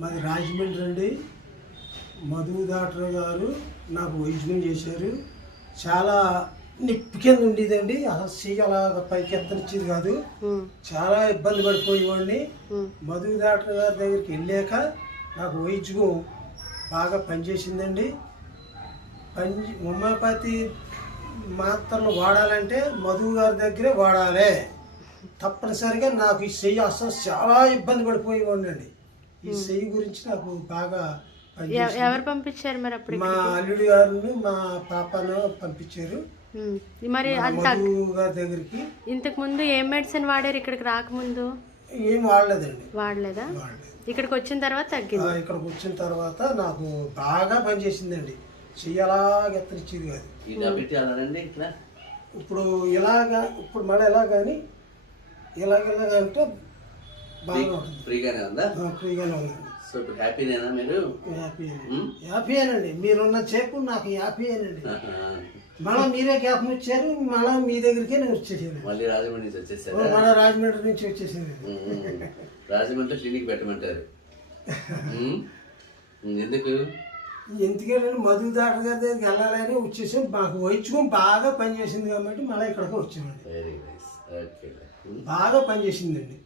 మాది రాజమండ్రి అండి. మధు డాక్టర్ గారు నాకు వైద్యం చేశారు. చాలా నొప్పి కింద ఉండేదండి. అసలు చెయ్యి అలాగ పైకి ఎత్తనిచ్చేది కాదు. చాలా ఇబ్బంది పడిపోయేవాడిని. మధు డాక్టర్ గారి దగ్గరికి వెళ్ళాక నాకు వైద్యం బాగా పనిచేసిందండి. హోమియోపతి మాత్రలు వాడాలంటే మధు గారి దగ్గరే వాడాలి. తప్పనిసరిగా నాకు ఈ చెయ్యి అసలు చాలా ఇబ్బంది పడిపోయేవాడిని అండి. ఈ చెయ్యి గురించి నాకు బాగా ఎవరు పంపించారు మరి అప్పుడు? మా అల్లుడి గారిని మా పాపను పంపించారు మరి మధు గారి దగ్గరికి. ఇంతకు ముందు ఏం మెడిసిన్ వాడారు ఇక్కడికి రాకముందు? ఏం వాడలేదండి. వాడలేదా? ఇక్కడికి వచ్చిన తర్వాత తగ్గింది. ఇక్కడికి వచ్చిన తర్వాత నాకు బాగా పనిచేసిందండి. చెయ్యలాగెత్తనిచ్చేది కాదు. ఇప్పుడు ఇలాగా ఇప్పుడు మళ్ళీ ఎలాగని ఇలాగంటే బాగా ఉంటుంది. ఫ్రీగానే ఉందండి. సో హ్యాపీనేనా మీరు? హ్యాపీయేనండి. మీరున్న చేపు నాకు హ్యాపీయేనండి. మళ్ళీ మీరే జ్ఞాపకం వచ్చారు. మళ్ళీ మీ దగ్గరికే నేను వచ్చేసాను. మళ్ళీ రాజమండ్రి నుంచి వచ్చేసారు? మళ్ళీ రాజమండ్రి నుంచి వచ్చేసాను. రాజమండ్రి క్లినిక్ పెట్టమంటారు. ఎందుకంటే మధు డాక్టర్ గారి దగ్గరికి వెళ్ళాలని వచ్చేసాం. మాకు వైద్యం బాగా పనిచేసింది కాబట్టి మళ్ళీ ఇక్కడికి వచ్చామండి. Very nice. ఓకే, బాగా పనిచేసిందండి.